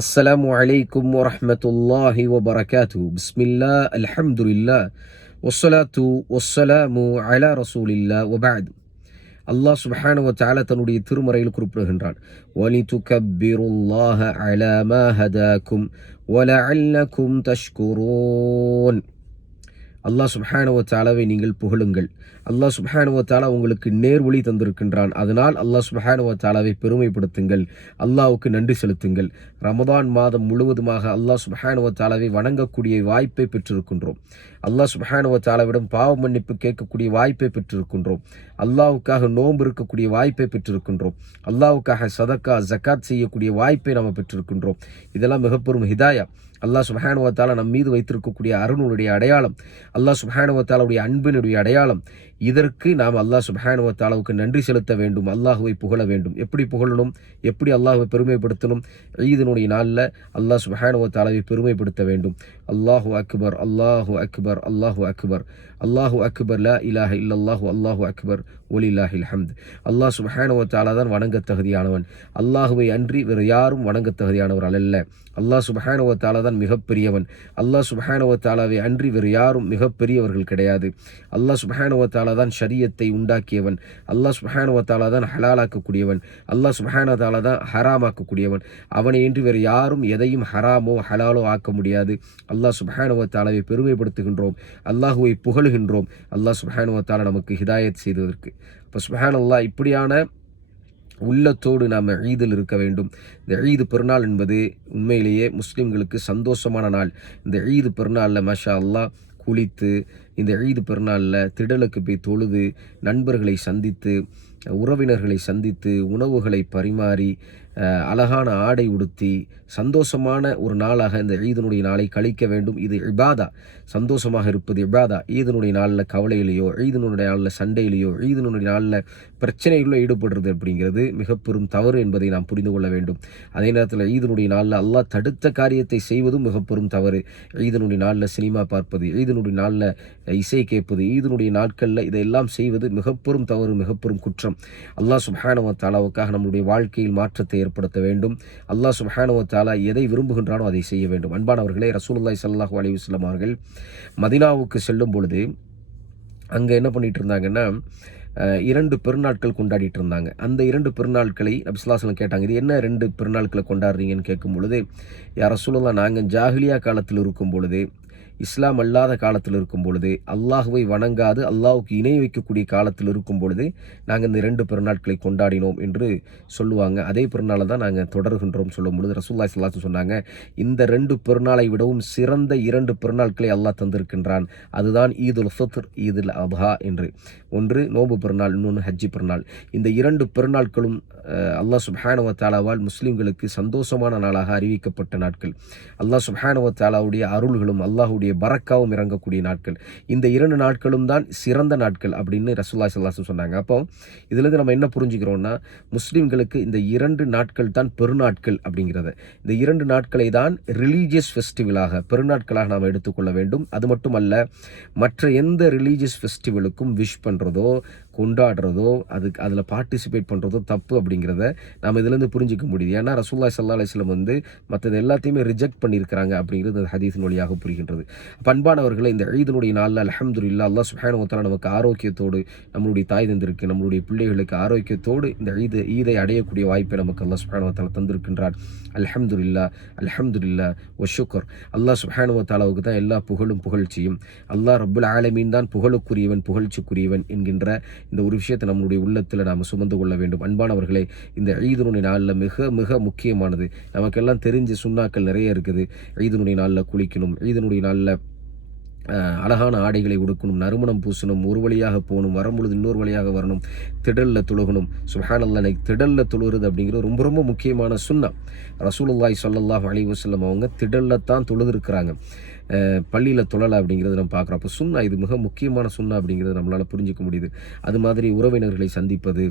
السلام عليكم ورحمة الله وبركاته. بسم الله الحمد لله والصلاة والسلام على رسول الله وبعد. அல்லாஹ் சுப்ஹானஹு வ தஆலா தன்னுடைய திருமறையில் குறிப்பிடுகின்றான், வலிதுகப்பிருல்லாஹ அலா மா ஹதாக்கும் வலஅல்லக்கும் தஷ்குரூன். அல்லாஹ் சுப்ஹானஹு வ தஆலாவை நீங்கள் புகழுங்கள். அல்லாஹ் சுப்ஹானஹு வ தஆலா உங்களுக்கு நேர்வழி தந்திருக்கின்றான். அதனால் அல்லாஹ் சுப்ஹானஹு வ தஆலாவை பெருமைப்படுத்துங்கள், அல்லாஹ்வுக்கு நன்றி செலுத்துங்கள். ரமதான் மாதம் முழுவதுமாக அல்லாஹ் சுப்ஹானஹு வ தஆலாவை வணங்கக்கூடிய வாய்ப்பை பெற்றிருக்கின்றோம். அல்லாஹ் சுப்ஹானஹு வ தஆலாவிடம் பாவ மன்னிப்பு கேட்கக்கூடிய வாய்ப்பை பெற்றிருக்கின்றோம். அல்லாஹ்வுக்காக நோன்பு இருக்கக்கூடிய வாய்ப்பை பெற்றிருக்கின்றோம். அல்லாஹ்வுக்காக சதக்கா ஜக்காத் செய்யக்கூடிய வாய்ப்பை நாம் பெற்றிருக்கின்றோம். இதெல்லாம் மிகப்பெரும் ஹிதாயா. அல்லாஹ் சுப்ஹானஹு வ தஆலா நம் மீது வைத்திருக்கக்கூடிய அருளுடைய அடையாளம், அல்லாஹ் சுப்ஹானஹு வ தஆலாவுடைய அன்பினுடைய அடையாளம். இதற்கு நாம் அல்லாஹ் சுப்ஹானஹு வ தஆலாவுக்கு நன்றி செலுத்த வேண்டும், அல்லாஹுவை புகழ வேண்டும். எப்படி புகழணும், எப்படி அல்லாஹுவை பெருமைப்படுத்தணும்? ஈதினுடைய நாளில் அல்லாஹ் சுப்ஹானஹு வ தஆலாவை பெருமைப்படுத்த வேண்டும். அல்லாஹு அக்பர், அல்லாஹு அக்பர், அல்லாஹு அக்பர், அல்லாஹு அக்பர், லா இலாஹ இல்லல்லாஹு, அல்லாஹு அக்பர், வலில்லாஹில் ஹம்த். அல்லாஹ் சுப்ஹானஹு வ தஆலா தான் வணங்க தகுதியானவன். அல்லாஹுவை அன்றி வேறு யாரும் வணங்க தகுதியானவர் அல்ல. அல்லாஹ் சுப்ஹானஹு வ தஆலா தான் மிகப்பெரியவன். அல்லாஹ் சுப்ஹானஹு வ தஆலாவை அன்றி வேறு யாரும் மிகப்பெரியவர்கள் கிடையாது. அல்லாஹ் சுப்ஹானஹு வ தஆலா தான் ஷரியத்தை உண்டாக்கியவன். அல்லாஹ் சுப்ஹானஹு வ தஆலா தான் ஹலாலாக்கக்கூடியவன். அல்லாஹ் சுப்ஹானஹு வ தஆலா தான் ஹராமாக்கக்கூடியவன். அவனை இன்றி வேறு யாரும் எதையும் ஹராமோ ஹலாலோ ஆக்க முடியாது. அல்லாஹ் சுப்ஹானஹு வ தஆலாவை பெருமைப்படுத்துகின்றோம், அல்லாஹுவை புகழுகின்றோம். அல்லாஹ் சுப்ஹானஹு வ தஆலா நமக்கு ஹிதாயத் செய்ததற்கு. இப்போ சுப்ஹானல்லாஹ், இப்படியான உள்ளத்தோடு நாம் ஈதில் இருக்க வேண்டும். இந்த ஈது பெருநாள் என்பது உண்மையிலேயே முஸ்லீம்களுக்கு சந்தோஷமான நாள். இந்த ஈது பெருநாளில் மாஷா அல்லாஹ் குளித்து, இந்த ஈது பெருநாளில் திடலுக்கு போய் தொழுது, நண்பர்களை சந்தித்து, உறவினர்களை சந்தித்து, உணவுகளை பரிமாறி, அழகான ஆடை உடுத்தி, சந்தோஷமான ஒரு நாளாக இந்த ஈதனுடைய நாளை கழிக்க வேண்டும். இது இபாதா. சந்தோஷமாக இருப்பது இபாதா. ஈதனுடைய நாளில் கவலையிலையோ, ஈதனுடைய நாளில் சண்டையிலையோ, ஈதனுடைய நாளில் பிரச்சனைகளில் ஈடுபடுறது அப்படிங்கிறது மிக பெரும் தவறு என்பதை நாம் புரிந்து கொள்ள வேண்டும். அதே நேரத்தில் ஈதனுடைய நாளில் அல்லாஹ் தடுத்த காரியத்தை செய்வதும் மிக பெரும் தவறு. ஈதனுடைய நாளில் சினிமா பார்ப்பது, ஈதனுடைய நாளில் இசை கேட்பது, ஈதனுடைய நாட்களில் இதையெல்லாம் செய்வது மிக பெரும் தவறு, மிக பெரும் குற்றம். அல்லாஹ் சுப்ஹானஹு வ தஆலாவுக்காக நம்முடைய வாழ்க்கையில் மாற்றத்தை ஏற்படுத்த வேண்டும். அல்லாஹ் சுப்ஹானஹு வ தஆலா எதை விரும்புகின்றானோ அதை செய்ய வேண்டும். அன்பானவர்களே, ரசூலுல்லாஹி ஸல்லல்லாஹு அலைஹி வஸல்லம் அவர்கள் மதீனாவுக்கு செல்லும் பொழுது அங்கே என்ன பண்ணிட்டு இருந்தாங்கன்னா, 2 பெருநாட்கள் கொண்டாடிட்டு இருந்தாங்க. அந்த 2 பெருநாட்களை நபி ஸல்லல்லாஹு அலைஹி வஸல்லம் கேட்டாங்க, இது என்ன 2 பெருநாட்களை கொண்டாடுறீங்கன்னு கேட்கும் பொழுது, யா ரசூலுல்லாஹ், நாங்கள் ஜாஹிலியா காலத்தில் இருக்கும் பொழுது, இஸ்லாம் அல்லாத காலத்தில் இருக்கும் பொழுது, அல்லாஹுவை வணங்காது அல்லாஹுக்கு இணை வைக்கக்கூடிய காலத்தில் இருக்கும் பொழுது நாங்கள் இந்த 2 பெருநாட்களை கொண்டாடினோம் என்று சொல்லுவாங்க. அதே பெருநாளை தான் நாங்கள் தொடர்கின்றோம் சொல்லும் பொழுது ரசூலுல்லாஹி ஸல்லல்லாஹு அலைஹி வஸல்லம் சொன்னாங்க, இந்த 2 பெருநாளை விடவும் சிறந்த 2 பெருநாட்களை அல்லாஹ் தந்திருக்கின்றான். அதுதான் ஈதுல் ஃபித்ர், ஈதுல் அத்ஹா என்று. ஒன்று நோன்பு பெருநாள், இன்னொன்று ஹஜ்ஜி பெருநாள். இந்த 2 பெருநாட்களும் அல்லாஹ் சுப்ஹானஹு வ தஆலாவால் முஸ்லீம்களுக்கு சந்தோஷமான நாளாக அறிவிக்கப்பட்ட நாட்கள். அல்லாஹ் சுப்ஹானஹு வ தஆலாவுடைய அருள்களும் அல்லாஹுடைய பரக்காவும் இறங்கக்கூடிய நாட்கள். இந்த 2 நாட்களும் தான் சிறந்த நாட்கள் அப்படின்னு ரசூலுல்லாஹி ஸல்லல்லாஹு அலைஹி வஸல்லம் சொன்னாங்க. அப்போ இதிலிருந்து நம்ம என்ன புரிஞ்சுக்கிறோம்னா, முஸ்லீம்களுக்கு இந்த 2 நாட்கள் தான் பெருநாட்கள் அப்படிங்கிறத. இந்த 2 நாட்களை தான் ரிலீஜியஸ் ஃபெஸ்டிவலாக, பெருநாட்களாக நாம் எடுத்துக்கொள்ள வேண்டும். அது மட்டுமல்ல, மற்ற எந்த ரிலீஜியஸ் ஃபெஸ்டிவலுக்கும் விஷ் பண்ணுறதோ, கொண்டாடுறதோ, அதில் பார்ட்டிசிபேட் பண்ணுறதோ தப்பு அப்படிங்கிறத நாம் இதிலேருந்து புரிஞ்சிக்க முடியுது. ஏன்னா ரசூலுல்லாஹி ஸல்லல்லாஹு அலைஹி வஸல்லம் மற்றது எல்லாத்தையுமே ரிஜெக்ட் பண்ணியிருக்கிறாங்க அப்படிங்கிறது அந்த ஹதீஸின் வழியாக புரிகின்றது. அன்பானவர்களை, இந்த ஈதினுடைய நாளில் அல்ஹம்துலில்லாஹ் அல்லாஹ் சுப்ஹானஹு வ தஆலா நமக்கு ஆரோக்கியத்தோடு, நம்மளுடைய தாய் தந்திருக்கு, நம்மளுடைய பிள்ளைகளுக்கு ஆரோக்கியத்தோடு இந்த ஈதை அடையக்கூடிய வாய்ப்பை நமக்கு அல்லாஹ் சுப்ஹானஹு வ தஆலா தந்திருக்கின்றார். அல்ஹம்துலில்லாஹ், அல்ஹம்துலில்லாஹ் வ ஷுக்ர். அல்லாஹ் சுப்ஹானஹு வ தஆலாவுக்கு தான் எல்லா புகழும் புகழ்ச்சியும். அல்லாஹ் ரப்புல் ஆலமீன் தான் புகழுக்குரியவன், புகழ்ச்சிக்குரியவன் என்கின்ற இந்த ஒரு விஷயத்தை நம்மளுடைய உள்ளத்தில் நாம் சுமந்து கொள்ள வேண்டும். அன்பானவர்களே, இந்த ஈதினுடைய நாளில் மிக மிக முக்கியமானது, நமக்கெல்லாம் தெரிஞ்ச சுன்னாக்கள் நிறைய இருக்குது. ஈதினுடைய நாளில் குளிக்கணும், ஈதினுடைய நாளில் அழகான ஆடைகளை உடுக்கணும், நறுமணம் பூசணும், ஒரு வழியாக போகணும், வரும்பொழுது இன்னொரு வழியாக வரணும், திடலில் தொழுகணும். சுப்ஹானல்லாஹ், திடலில் தொழுகிறது அப்படிங்கிறது ரொம்ப ரொம்ப முக்கியமான சுன்னா. ரசூலுல்லாஹி ஸல்லல்லாஹு அலைஹி வஸல்லம் அவங்க திடலில் தான் தொழுதுருக்கிறாங்க. பள்ளியில் தொழலை அப்படிங்கிறது நம்ம பார்க்குறோம். அப்போ சுன்னா இது மிக முக்கியமான சுன்னா அப்படிங்கிறது நம்மளால் புரிஞ்சிக்க முடியுது. அது மாதிரி உறவினர்களை சந்திப்பது,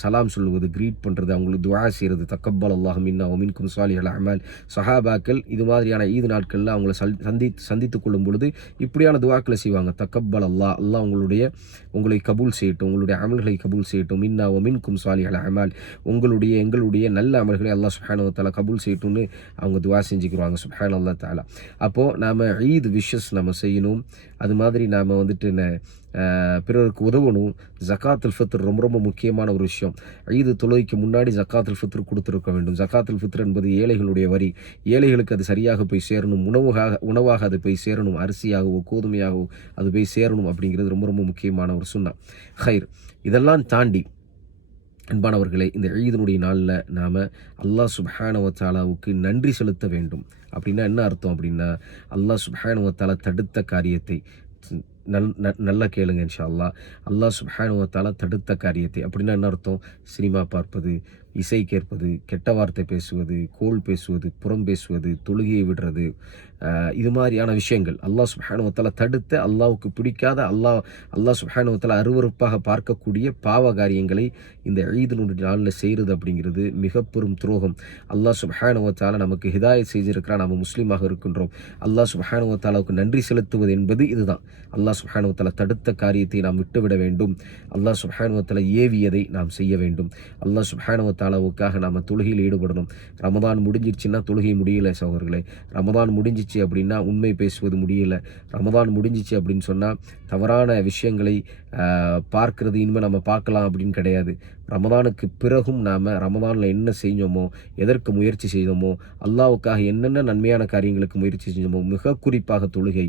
சலாம் சொல்லுவது, க்ரீட் பண்ணுறது, அவங்களுக்கு துஆ செய்கிறது, தக்கப்பல் அல்லாஹ் மின்னா வ மின்கும் சாலிஹல் அமல். சஹாபாக்கள் இது மாதிரியான ஈது நாட்களில் அவங்கள சந்தித்து கொள்ளும் பொழுது இப்படியான துஆக்களை செய்வாங்க. தக்கப்பல் அல்லாஹ், அல்லாஹ் உங்களை கபூல் செய்யட்டும், உங்களுடைய அமல்களை கபூல் செய்யட்டும், மின்னா வ மின்கும் சாலிஹல் அமல், எங்களுடைய நல்ல அமல்களை அல்லாஹ் சுப்ஹானஹு வ தஆலா கபூல் செய்யட்டும்னு அவங்க துஆ செஞ்சுக்கிறாங்க. சுப்ஹானல்லாஹ் தஆலா. அப்போது நாம் ஈத் விஷஸ் நம்ம செய்யணும். அது மாதிரி நாம் வந்துட்டு பிறருக்கு உதவணும். ஜகாத்துல் ஃபித்ர் ரொம்ப ரொம்ப முக்கியமான ஒரு விஷயம். ஈது தொழுகைக்கு முன்னாடி ஜகாத்துல் ஃபித்ர் கொடுத்துருக்க வேண்டும். ஜகாத்துல் ஃபித்ர் என்பது ஏழைகளுடைய வரி. ஏழைகளுக்கு அது சரியாக போய் சேரணும். உணவாக அது போய் சேரணும். அரிசியாகவோ கோதுமையாகவோ அது போய் சேரணும் அப்படிங்கிறது ரொம்ப ரொம்ப முக்கியமான ஒரு சுன்னா. ஹைர். இதெல்லாம் தாண்டி அன்பானவர்களே, இந்த ஈதினுடைய நாளில் நாம் அல்லாஹ் சுப்ஹானஹு வ தஆலாவுக்கு நன்றி செலுத்த வேண்டும். அப்படின்னா என்ன அர்த்தம் அப்படின்னா, அல்லாஹ் சுப்ஹானஹு வ தஆலா தடுத்த காரியத்தை நல்லா கேளுங்க இன்ஷா அல்லாஹ். அல்லாஹ் சுப்ஹானஹு வ தஆலா தடுத்த காரியத்தை அப்படின்னா என்ன அர்த்தம்? சினிமா பார்ப்பது, இசை கேட்பது, கெட்ட வார்த்தை பேசுவது, கோள் பேசுவது, புறம் பேசுவது, தொழுகையை விடுறது, இது மாதிரியான விஷயங்கள் அல்லாஹ் சுப்ஹானஹு வ தஆலா தடுத்த, அல்லாஹ்வுக்கு பிடிக்காத, அல்லாஹ் சுப்ஹானஹு வ தஆலா அருவருப்பாக பார்க்கக்கூடிய பாவ காரியங்களை இந்த ஈதினுடைய நாளில் செய்கிறது அப்படிங்கிறது மிக பெரும் துரோகம். அல்லாஹ் சுப்ஹானஹு வ தஆலா நமக்கு ஹிதாயத் செஞ்சிருக்கிறான். நம்ம முஸ்லீமாக இருக்கின்றோம். அல்லாஹ் சுப்ஹானஹு வ தஆலாவுக்கு நன்றி செலுத்துவது என்பது இதுதான். அல்லாஹ் சுப்ஹானஹு வ தஆலா தடுத்த காரியத்தை நாம் விட்டுவிட வேண்டும். அல்லாஹ் சுப்ஹானஹு வ தஆலா ஏவியதை நாம் செய்ய வேண்டும். அல்லாஹ் சுப்ஹானஹு வ தஆலாவுக்காக நாம் தொழுகையில் ஈடுபடணும். ரமதான் முடிஞ்சிருச்சுன்னா தொழுகை முடியலை சகோதரர்களே. ரமதான் முடிஞ்சிச்சு அப்படின்னா உண்மை பேசுவது முடியலை. ரமதான் முடிஞ்சிச்சு அப்படின்னு சொன்னால் தவறான விஷயங்களை பார்க்கறது இனிமேல் நம்ம பார்க்கலாம் அப்படின்னு கிடையாது. ரமதானுக்கு பிறகும் நாம் ரமதானில் என்ன செஞ்சோமோ, எதற்கு முயற்சி செய்தோமோ, அல்லாஹ்வுக்காக என்னென்ன நன்மையான காரியங்களுக்கு முயற்சி செஞ்சோமோ, மிக குறிப்பாக தொழுகை,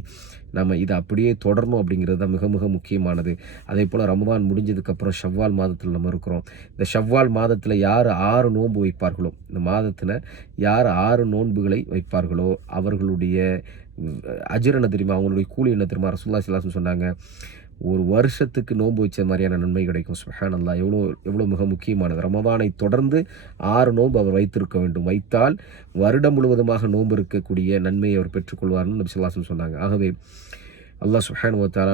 நம்ம இதை அப்படியே தொடரணும் அப்படிங்கிறது தான் மிக மிக முக்கியமானது. அதே போல் ரமதான் முடிஞ்சதுக்கப்புறம் ஷவ்வால் மாதத்தில் நம்ம இருக்கிறோம். இந்த ஷவ்வால் மாதத்தில் யார் 6 நோன்பு வைப்பார்களோ, இந்த மாதத்தில் யார் 6 நோன்புகளை வைப்பார்களோ அவர்களுடைய அஜர் என்ன தெரியுமா? அவங்களுடைய கூலி என்ன தெரியுமா? ரசூலுல்லாஹி ஸல்லல்லாஹு அலைஹி வஸல்லம் சொன்னாங்க, ஒரு வருஷத்துக்கு நோன்பு வச்ச மாதிரியான நன்மை கிடைக்கும். சுப்ஹானல்லாஹ், எவ்வளோ மிக முக்கியமானது. ரமதானை தொடர்ந்து 6 நோன்பு அவர் வைத்திருக்க வேண்டும். வைத்தால் வருடம் முழுவதுமாக நோன்பு இருக்கக்கூடிய நன்மையை அவர் பெற்றுக்கொள்வார்னு நபி ஸல்லல்லாஹு அலைஹி வஸல்லம் சொன்னாங்க. ஆகவே அல்லாஹ் சுப்ஹானஹு வ தஆலா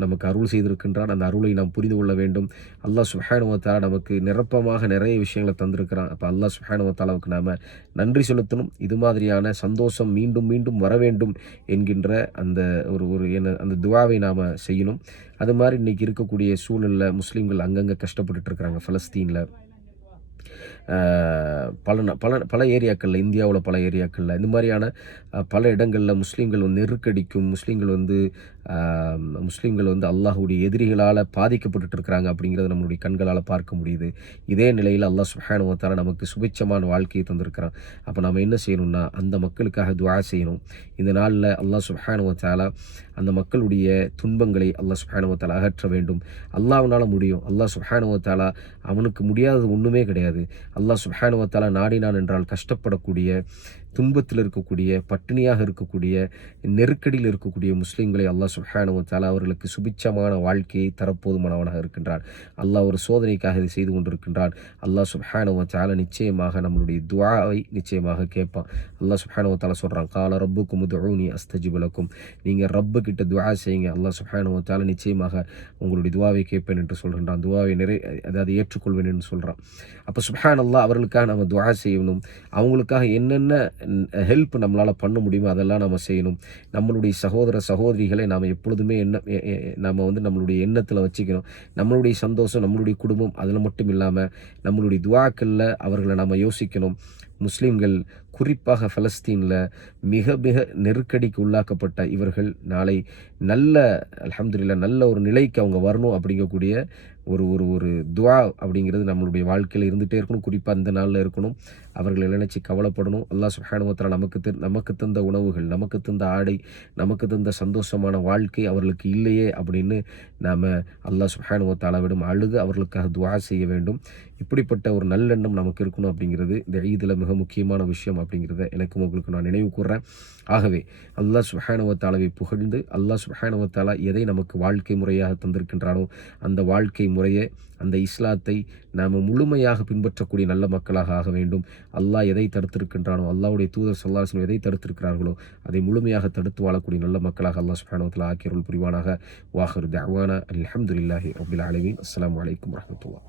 நமக்கு அருள் செய்திருக்கின்றான். அந்த அருளை நாம் புரிந்து கொள்ள வேண்டும். அல்லாஹ் சுப்ஹானஹு வ தஆலா நமக்கு நிரப்பமாக நிறைய விஷயங்களை தந்திருக்கிறான். அப்போ அல்லாஹ் சுப்ஹானஹு வ தஆலாவுக்கு நாம் நன்றி செலுத்தணும். இது மாதிரியான சந்தோஷம் மீண்டும் மீண்டும் வர வேண்டும் என்கின்ற அந்த அந்த துஆவை நாம் செய்யணும். அது மாதிரி இன்றைக்கி இருக்கக்கூடிய சூழலில் முஸ்லீம்கள் அங்கங்கே கஷ்டப்பட்டுட்டு இருக்கிறாங்க. ஃபலஸ்தீனில் பல ஏரியாக்களில், இந்தியாவில் பல ஏரியாக்களில் இந்த மாதிரியான பல இடங்களில் முஸ்லீம்கள் நெருக்கடிக்கும், முஸ்லீம்கள் அல்லாஹ்வுடைய எதிரிகளால் பாதிக்கப்பட்டு இருக்கிறாங்க அப்படிங்கிறத நம்மளுடைய கண்களால் பார்க்க முடியுது. இதே நிலையில் அல்லாஹ் சுப்ஹானஹு வ தஆலா நமக்கு சுபிட்சமான வாழ்க்கையை தந்திருக்கிறான். அப்போ நம்ம என்ன செய்யணும்னா அந்த மக்களுக்காக துஆ செய்யணும். இந்த நாளில் அல்லாஹ் சுப்ஹானஹு வ தஆலா அந்த மக்களுடைய துன்பங்களை அல்லாஹ் சுப்ஹானஹு வ தஆலா அகற்ற வேண்டும். அல்லாஹ்வுனால முடியும். அல்லாஹ் சுப்ஹானஹு வ தஆலா அவனுக்கு முடியாதது ஒன்றுமே கிடையாது. அல்லாஹ் சுப்ஹானஹு வ தஆலா நாடினான் என்றால் கஷ்டப்படக்கூடிய, துன்பத்தில் இருக்கக்கூடிய, பட்டினியாக இருக்கக்கூடிய, நெருக்கடியில் இருக்கக்கூடிய முஸ்லீம்களை அல்லாஹ் சுப்ஹானஹு வ தஆலா அவர்களுக்கு சுபிட்சமான வாழ்க்கையை தரப்போதுமானவனாக இருக்கின்றான். அல்லாஹ் ஒரு சோதனைக்காக இதை செய்து கொண்டிருக்கின்றான். அல்லாஹ் சுப்ஹானஹு வ தஆலா நிச்சயமாக நம்மளுடைய துஆவை நிச்சயமாக கேட்பான். அல்லாஹ் சுப்ஹானஹு வ தஆலா சொல்கிறான், கால ரப்புக்கும் உதுஊனி அஸ்தஜிப் லக்கும். நீங்கள் ரப்பு கிட்ட துஆ செய்யுங்க, அல்லாஹ் சுப்ஹானஹு வ தஆலா நிச்சயமாக உங்களுடைய துஆவை கேட்பேன் என்று சொல்கின்றான். துஆவை ஏற்றுக்கொள்வேன் என்று சொல்கிறான். அப்போ சுப்ஹானல்லாஹ், அவர்களுக்காக நம்ம துஆ செய்யணும். அவங்களுக்காக என்னென்ன ஹெல்ப் நம்மளால் பண்ண முடியுமோ அதெல்லாம் நம்ம செய்யணும். நம்மளுடைய சகோதர சகோதரிகளை நாம் எப்பொழுதுமே நம்ம நம்மளுடைய எண்ணத்தில் வச்சுக்கணும். நம்மளுடைய சந்தோஷம், நம்மளுடைய குடும்பம், அதில் மட்டும் இல்லாமல் நம்மளுடைய துஆக்களில் அவர்களை நாம் யோசிக்கணும். முஸ்லீம்கள் குறிப்பாக ஃபலஸ்தீனில் மிக மிக நெருக்கடிக்கு உள்ளாக்கப்பட்ட இவர்கள் நாளை அல்ஹம்துலில்லாஹ் நல்ல ஒரு நிலைக்கு அவங்க வரணும் அப்படிங்கக்கூடிய ஒரு துஆ அப்படிங்கிறது நம்மளுடைய வாழ்க்கையில் இருந்துகிட்டே இருக்கணும். குறிப்பாக இந்த நாளில் இருக்கணும். அவர்களை நினைச்சு கவலைப்படணும். அல்லாஹ் சுப்ஹானஹு வ தஆலா நமக்கு தந்த உணவுகள், நமக்கு தந்த ஆடை, நமக்கு தந்த சந்தோஷமான வாழ்க்கை அவர்களுக்கு இல்லையே அப்படின்னு நாம் அல்லாஹ் சுப்ஹானஹு வ தஆலாவிடம் அழுது அவர்களுக்காக துஆ செய்ய வேண்டும். இப்படிப்பட்ட ஒரு நல்லெண்ணம் நமக்கு இருக்கணும் அப்படிங்கிறது இந்த ஈதில் மிக முக்கியமான விஷயம் அப்படிங்கிறத எனக்கும் உங்களுக்கு நான் நினைவு கூர்றேன். ஆகவே அல்லாஹ் சுப்ஹானஹு வ தஆலாவை புகழ்ந்து, அல்லாஹ் சுப்ஹானஹு வ தஆலா எதை நமக்கு வாழ்க்கை முறையாக தந்திருக்கின்றானோ அந்த வாழ்க்கை முறையை, அந்த இஸ்லாத்தை நாம் முழுமையாக பின்பற்றக்கூடிய நல்ல மக்களாக ஆக வேண்டும். அல்லாஹ் எதை தடுத்திருக்கின்றானோ, அல்லாஹ்வுடைய தூதர் ஸல்லல்லாஹு அலைஹி வஸல்லம் எதை தடுத்திருக்கிறார்களோ அதை முழுமையாக தடுத்து வாழக்கூடிய நல்ல மக்களாக அல்லாஹ் சுப்ஹானஹு வ தஆலா ஆக்கி அருள் புரிவானாக. வாஹிரு தஅவானா அல்ஹம்துலில்லாஹி ரப்பில் ஆலமீன். அஸ்ஸலாமு அலைக்கும் வரஹ்மத்துல்லாஹ்.